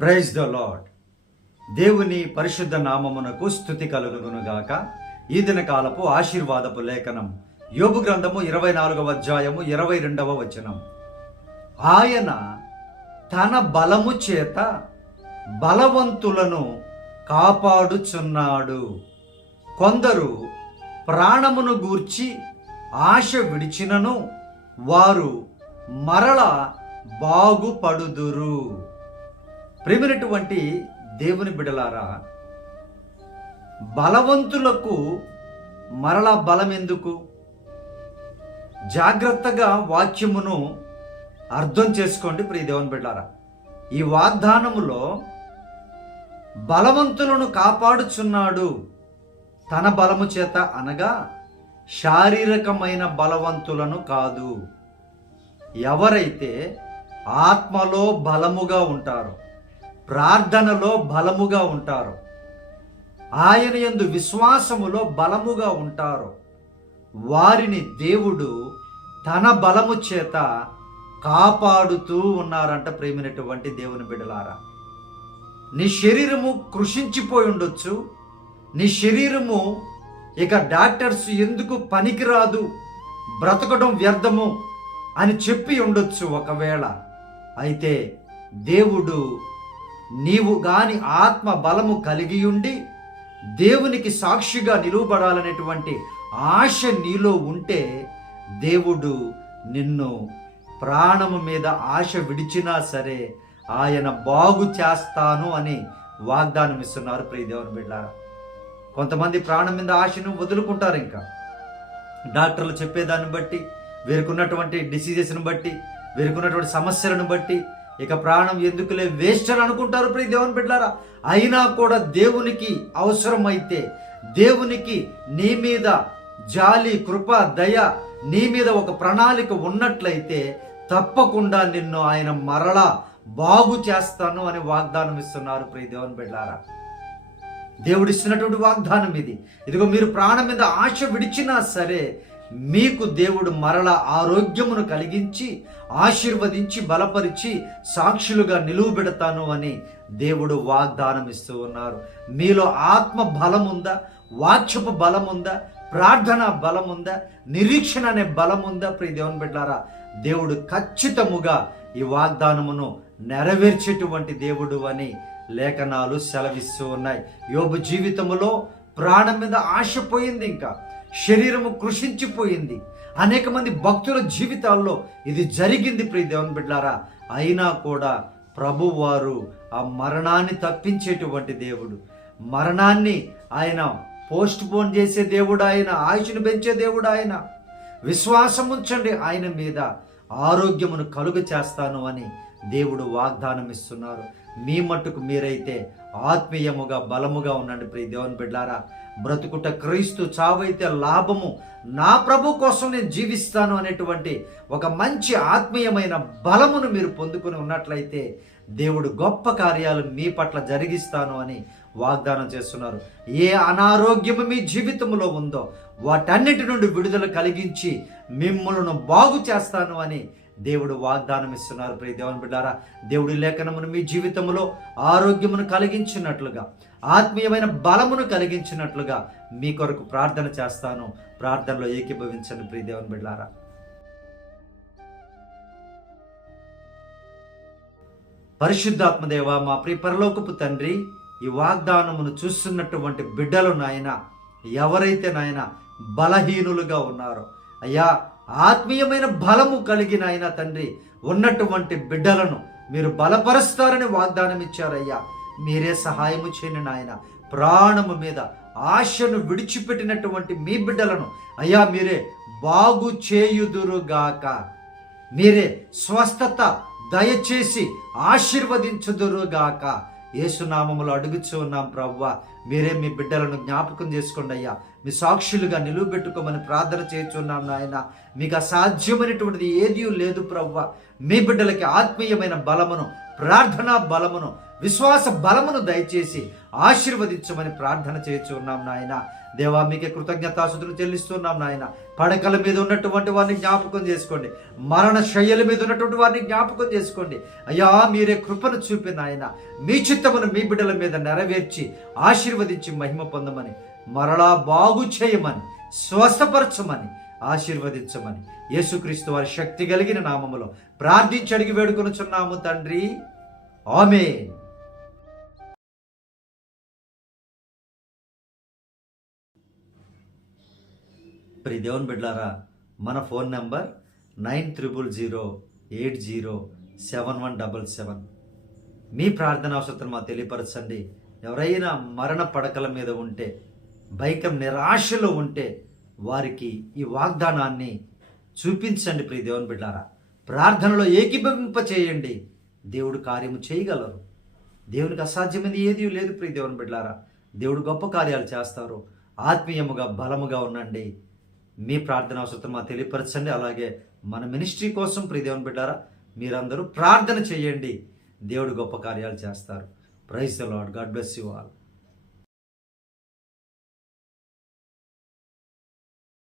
Praise the lord దేవుని పరిశుద్ధ నామమునకు స్థుతి కలుగునుగాక. ఈ దిన కాలపు ఆశీర్వాదపు లేఖనం యోగు గ్రంథము ఇరవై నాలుగవ అధ్యాయము ఇరవై రెండవ వచనం. ఆయన తన బలము చేత బలవంతులను కాపాడుచున్నాడు. కొందరు ప్రాణమును గూర్చి ఆశ విడిచినను వారు మరల బాగుపడుదురు. ప్రేమినటువంటి దేవుని బిడలారా బలవంతులకు మరలా బలం ఎందుకు? జాగ్రత్తగా వాక్యమును అర్థం చేసుకోండి ప్రియ దేవుని బిడ్డారా ఈ వాగ్దానములో బలవంతులను కాపాడుచున్నాడు తన బలము చేత అనగా శారీరకమైన బలవంతులను కాదు. ఎవరైతే ఆత్మలో బలముగా ఉంటారో ప్రార్థనలో బలముగా ఉంటారు. ఆయన యందు విశ్వాసములో బలముగా ఉంటారు. వారిని దేవుడు తన బలము చేత కాపాడుతూ ఉన్నారంట ప్రేమినటువంటి దేవుని బిడలారా నీ శరీరము కృషించిపోయి ఉండొచ్చు. నీ శరీరము ఇక డాక్టర్స్ ఎందుకు పనికిరాదు? బ్రతకడం వ్యర్థము అని చెప్పి ఉండొచ్చు ఒకవేళ. అయితే దేవుడు నీవు గాని ఆత్మ బలము కలిగి ఉండి దేవునికి సాక్షిగా నిలువబడాలనేటువంటి ఆశ నీలో ఉంటే దేవుడు నిన్ను ప్రాణము మీద ఆశ విడిచినా సరే ఆయన బాగు చేస్తాను అని వాగ్దానం ఇస్తున్నారు ప్రియదేవుని బిడ్డారా. కొంతమంది ప్రాణం మీద ఆశను వదులుకుంటారు ఇంకా. డాక్టర్లు చెప్పేదాన్ని బట్టి వీరికున్నటువంటి డిసీజెస్ని బట్టి వీరికున్నటువంటి సమస్యలను బట్టి ఇక ప్రాణం ఎందుకులే వేస్ట్ అని అనుకుంటారు ప్రియ దేవుని బిడ్డారా అయినా కూడా దేవునికి అవసరమైతే దేవునికి నీ మీద జాలి కృప దయ నీ మీద ఒక ప్రణాళిక ఉన్నట్లయితే తప్పకుండా నిన్ను ఆయన మరలా బాగు చేస్తాను అని వాగ్దానం ఇస్తున్నారు ప్రియ దేవుని బిడ్డారా దేవుడిస్తున్నటువంటి వాగ్దానం ఇది. ఇదిగో మీరు ప్రాణం మీద ఆశ విడిచినా సరే మీకు దేవుడు మరల ఆరోగ్యమును కలిగించి ఆశీర్వదించి బలపరిచి సాక్షులుగా నిలువబెడతాను అని దేవుడు వాగ్దానం ఇస్తూ ఉన్నారు. మీలో ఆత్మ బలం ఉందా వాక్యపు బలం ఉందా ప్రార్థన బలం ఉందా నిరీక్షణ అనే బలం ఉందా ప్రియ దేవుని బిడ్డారా దేవుడు ఖచ్చితముగా ఈ వాగ్దానమును నెరవేర్చేటువంటి దేవుడు అని లేఖనాలు సెలవిస్తూ ఉన్నాయి. యోబు జీవితములో ప్రాణం మీద ఆశ పోయింది ఇంకా. శరీరము కృషించిపోయింది. అనేక మంది భక్తుల జీవితాల్లో ఇది జరిగింది ప్రియ దేవుని బిడ్డారా. అయినా కూడా ప్రభువారు ఆ మరణాన్ని తప్పించేటువంటి దేవుడు. మరణాన్ని ఆయన పోస్ట్ పోన్ చేసే దేవుడు ఆయన ఆయుష్ను పెంచే దేవుడు ఆయన. విశ్వాసం ఉంచండి ఆయన మీద ఆరోగ్యమును కలుగ చేస్తాను అని దేవుడు వాగ్దానం ఇస్తున్నారు మీ మట్టుకు మీరైతే ఆత్మీయముగా బలముగా ఉండండి ప్రియ దేవుని బిడ్డారా. బ్రతుకుట క్రీస్తు చావైతే లాభము. నా ప్రభు కోసం నేను జీవిస్తాను అనేటువంటి ఒక మంచి ఆత్మీయమైన బలమును మీరు పొందుకుని ఉన్నట్లయితే దేవుడు గొప్ప కార్యాలు మీ పట్ల జరిగిస్తాను అని వాగ్దానం చేస్తున్నారు. ఏ అనారోగ్యము మీ జీవితంలో ఉందో వాటన్నిటి నుండి విడుదల కలిగించి మిమ్మల్ని బాగు చేస్తాను అని దేవుడు వాగ్దానం ఇస్తున్నారు. ప్రియ దేవుని బిడ్డారా దేవుడి లేఖనమును మీ జీవితంలో ఆరోగ్యమును కలిగించినట్లుగా ఆత్మీయమైన బలమును కలిగించినట్లుగా మీ కొరకు ప్రార్థన చేస్తాను. ప్రార్థనలో ఏకీభవించండి ప్రియ దేవుని బిడ్డారా. పరిశుద్ధాత్మదేవ మా ప్రియ పరలోకపు తండ్రి ఈ వాగ్దానమును చూస్తున్నటువంటి బిడ్డలు నాయన ఎవరైతే నాయన బలహీనులుగా ఉన్నారో అయ్యా ఆత్మీయమైన బలము కలిగిన ఆయన తండ్రి ఉన్నటువంటి బిడ్డలను మీరు బలపరుస్తారని వాగ్దానం ఇచ్చారయ్యా మీరే సహాయము చేయని నాయన. ప్రాణము మీద ఆశను విడిచిపెట్టినటువంటి మీ బిడ్డలను అయ్యా మీరే బాగు చేయుదురుగాక. మీరే స్వస్థత దయచేసి ఆశీర్వదించుదురుగాక. ఏసునామములు అడుగుచూ ఉన్నాం ప్రవ్వ. మీరే మీ బిడ్డలను జ్ఞాపకం చేసుకోండి అయ్యా. మీ సాక్షులుగా నిలువబెట్టుకోమని ప్రార్థన చేస్తున్నాం నాయన. మీకు అసాధ్యమైనటువంటిది ఏదీ లేదు ప్రవ్వ. మీ బిడ్డలకి ఆత్మీయమైన బలమును ప్రార్థనా బలమును విశ్వాస బలమును దయచేసి ఆశీర్వదించమని ప్రార్థన చేస్తున్నాం నాయన. దేవా మీకే కృతజ్ఞతాసుతులు చెల్లిస్తున్నాం నాయన. పడకల మీద ఉన్నటువంటి వారిని జ్ఞాపకం చేసుకోండి. మరణ శయ్యల మీద ఉన్నటువంటి వారిని జ్ఞాపకం చేసుకోండి. అయ్యా మీరే కృపను చూపి నాయన. మీ చిత్తమును మీ బిడ్డల మీద నెరవేర్చి ఆశీర్వదించి మహిమ పొందమని మరలా బాగు చేయమని స్వస్థపరచమని ఆశీర్వదించమని యేసుక్రీస్తు వారి శక్తి కలిగిన నామములో ప్రార్థించి అడిగి వేడుకొనుచున్నాము తండ్రి. ఆమె ప్రి దేవుని బిడ్లారా మన phone number nine triple zero eight zero seven one double seven. మీ ప్రార్థన అవసరం మాకు తెలియపరచండి. ఎవరైనా మరణ పడకల మీద ఉంటే భైకం నిరాశలో ఉంటే వారికి ఈ వాగ్దానాన్ని చూపించండి ప్రియ దేవుని బిడ్డారా ప్రార్థనలో ఏకీభవింప చేయండి. దేవుడు కార్యము చేయగలరు. దేవునికి అసాధ్యమైనది ఏదీ లేదు ప్రియ దేవుని బిడ్డారా దేవుడు గొప్ప కార్యాలు చేస్తారు. ఆత్మీయముగా బలముగా ఉండండి. మీ ప్రార్థన అవసరం మాకు తెలియపరచండి. అలాగే మన మినిస్ట్రీ కోసం ప్రియ దేవుని బిడ్డారా మీరందరూ ప్రార్థన చేయండి. దేవుడు గొప్ప కార్యాలు చేస్తారు. Praise the Lord God bless you all